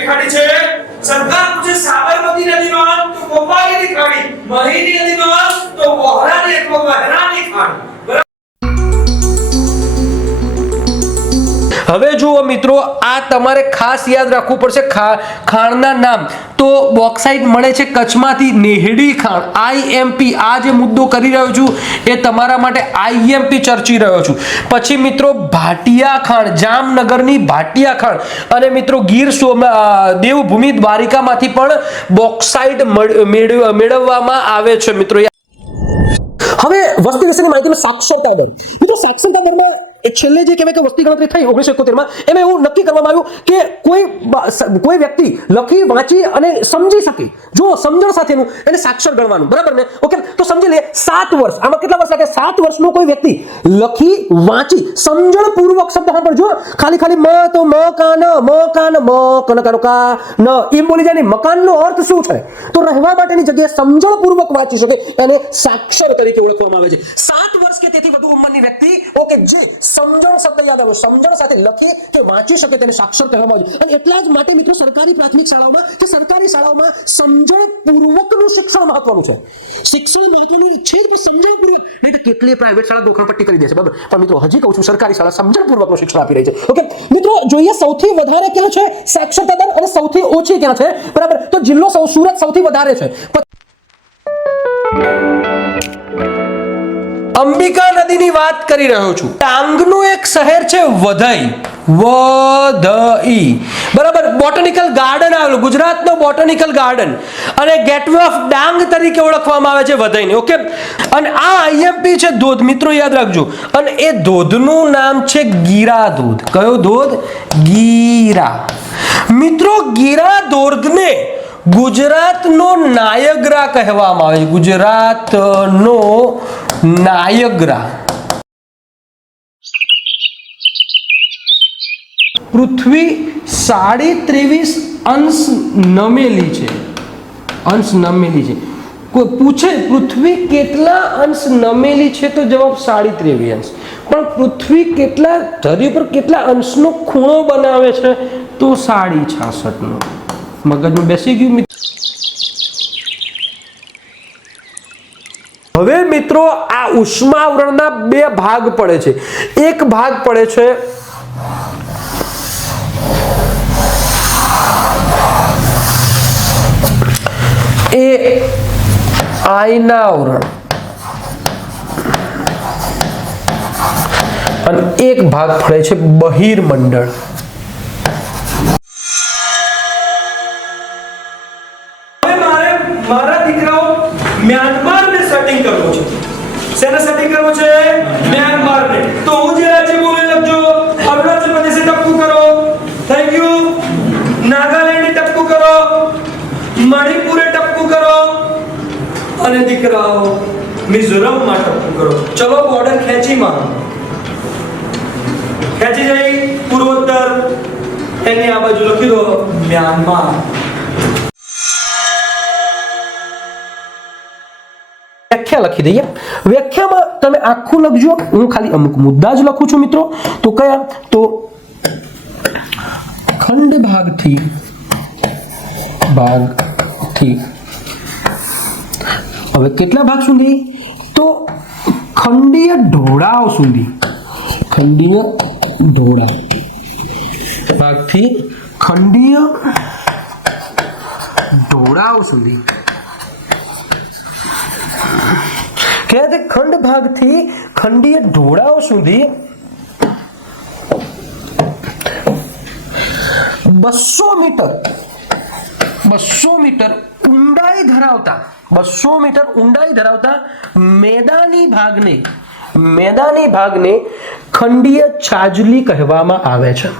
કઈ ખાડી છે. સરકાર પૂછે સાબરમતી નદીનો અંત તો કોપાલીની ખાડી, મહીની નદીનો અંત તો વહોરાની અથવા વહેરાની ખાડી. હવે જુઓ મિત્રો, આ તમારે ખાસ યાદ રાખવું પડશે ખાણના નામ. તો બોક્સાઇટ મળે છે કચ્છમાંથી નેહડી ખાણ. આઈએમપી આ જે મુદ્દો કરી રહ્યો છું, એ તમારા માટે આઈએમપી ચર્ચી રહ્યો છું. પછી મિત્રો, ભાટિયા ખાણ, જામનગરની ભાટિયા ખાણ. અને મિત્રો, ગીર સોમ દેવભૂમિ દ્વારિકામાંથી પણ બોક્સાઇટ મેળવવામાં આવે છે મિત્રો. હવે વસ્તી વિશેની માહિતી સાક્ષરતા દર. મિત્રો, સાક્ષરતા દરમાં એ છેલ્લે જે કહેવાય કે વસ્તી ગણતરી થઈ ઓગણીસો એકોતેરમાં એમાં એવું નક્કી કરવામાં આવ્યું કે કોઈ કોઈ વ્યક્તિ લખી, વાંચી અને સમજી શકે. જો સમજણ સાથેનું એને સાક્ષર ગણવાનું. બરાબર ને? ઓકે? તો સમજી લે સાત વર્ષ. આમાં કેટલા વર્ષ લાગે? સાત વર્ષનો કોઈ વ્યક્તિ લખી, વાંચી સમજણ પૂર્વક શબ્દ સાંભળજો ખાલી ખાલી મ તો મ કાન મ કાન મ કન કા ન એમ બોલી જાય મકાનનો અર્થ શું છે? તો રહેવા માટેની જગ્યાએ સમજણ પૂર્વક વાંચી શકે, એને સાક્ષર તરીકે ઓળખવામાં આવે છે. સાત વર્ષ કે તેથી વધુ ઉંમરની વ્યક્તિ, ઓકે, જે સમજણ શબ્દ યાદ આવ્યો સમજણ સાથે લખી કે વાંચી શકે તેને સાક્ષર કહેવામાં આવે. અને એટલા જ માટે મિત્રો સરકારી પ્રાથમિક શાળાઓમાં કે સરકારી શાળાઓમાં સમજણ પૂર્વકનું શિક્ષણ મહત્વનું છે. શિક્ષણ મહત્વનું છે પણ સમજણ પૂર્વક નહીં તો કેટલી પ્રાઇવેટ શાળા ગોખણપટ્ટી કરી દે છે, બરાબર? પણ મિત્રો, હજી કહું છું, સરકારી શાળા સમજણ પૂર્વકનું શિક્ષણ આપી રહી છે. ઓકે? મિત્રો, જોઈએ સૌથી વધારે ક્યાં છે? સાક્ષરતા દર અને સૌથી ઓછી ક્યાં છે? બરાબર? તો જિલ્લો સુરત સૌથી વધારે છે. અંબિકા નદીની વાત કરી રહ્યો છું. ડાંગનું એક શહેર છે વધઈ. વધઈ. બરાબર, બોટનિકલ ગાર્ડન આવેલું, ગુજરાતનો બોટનિકલ ગાર્ડન. અને ગેટવે ઓફ ડાંગ તરીકે ઓળખવામાં આવે છે વધઈને, ઓકે? અને આ આઈએમપી છે ધોધ. મિત્રો, યાદ રાખજો. અને એ ધોધનું નામ છે ગીરા ધોધ. કયો ધોધ? ગીરા. મિત્રો, ગીરા ધોધને ગુજરાતનો નાયગ્રા કહેવામાં આવે છે. ગુજરાતનો નાયગ્રા પૃથ્વી સાડી ત્રેવીસ અંશ નમેલી છે. અંશ નમેલી છે. કોઈ પૂછે, પૃથ્વી કેટલા અંશ નમેલી છે? તો જવાબ સાડી ત્રેવીસ અંશ. પણ પૃથ્વી કેટલા, ધરી પર કેટલા અંશનો ખૂણો બનાવે છે? તો સાડી છાસઠનો. મગજમાં બેસી ગયું હવે મિત્રો આ ઉષ્માવરણના બે ભાગ પડે છે. એક ભાગ પડે છે એ આયનાવરણ અને એક ભાગ પડે છે બહિર્મંડળ મારા દીકરાઓ મ્યાનમારને સેટિંગ કરવું છે. સેને સેટિંગ કરવું છે? મ્યાનમારને તો હું જે રાજ્ય બોલી લખજો, અરુણાચલ પ્રદેશે ટપકું કરો. થેન્ક યુ નાગાલેન્ડ ટપકું કરો. મણિપુરે ટપકું કરો. અને દીકરાઓ, મિઝોરમમાં ટપકું કરો. ચલો બોર્ડર ખેંચીમાં ખેંચી જઈ, પૂર્વોત્તર. એની આ બાજુ લખી દો મ્યાનમાર વ્યાખ્યા લખી દઈએ? વ્યાખ્યામાં તમે આખું લખજો. હું ખાલી અમુક મુદ્દા જ લખું છું મિત્રો. તો કયા? તો ખંડ ભાગથી ભાગથી હવે કેટલા ભાગ સુધી? તો ખંડીય ઢોળાવ સુધી. ખંડીય ઢોળાવ. ભાગથી ખંડીય ઢોળાવ સુધી. કે તે ખંડ ભાગથી ખંડીય ઢોળાવ સુધી બસો મીટર બસો મીટર ઊંડાઈ ધરાવતા, બસો મીટર ઊંડાઈ ધરાવતા મેદાની ભાગને મેદાની ભાગને ખંડીય છાજલી કહેવામાં આવે છે.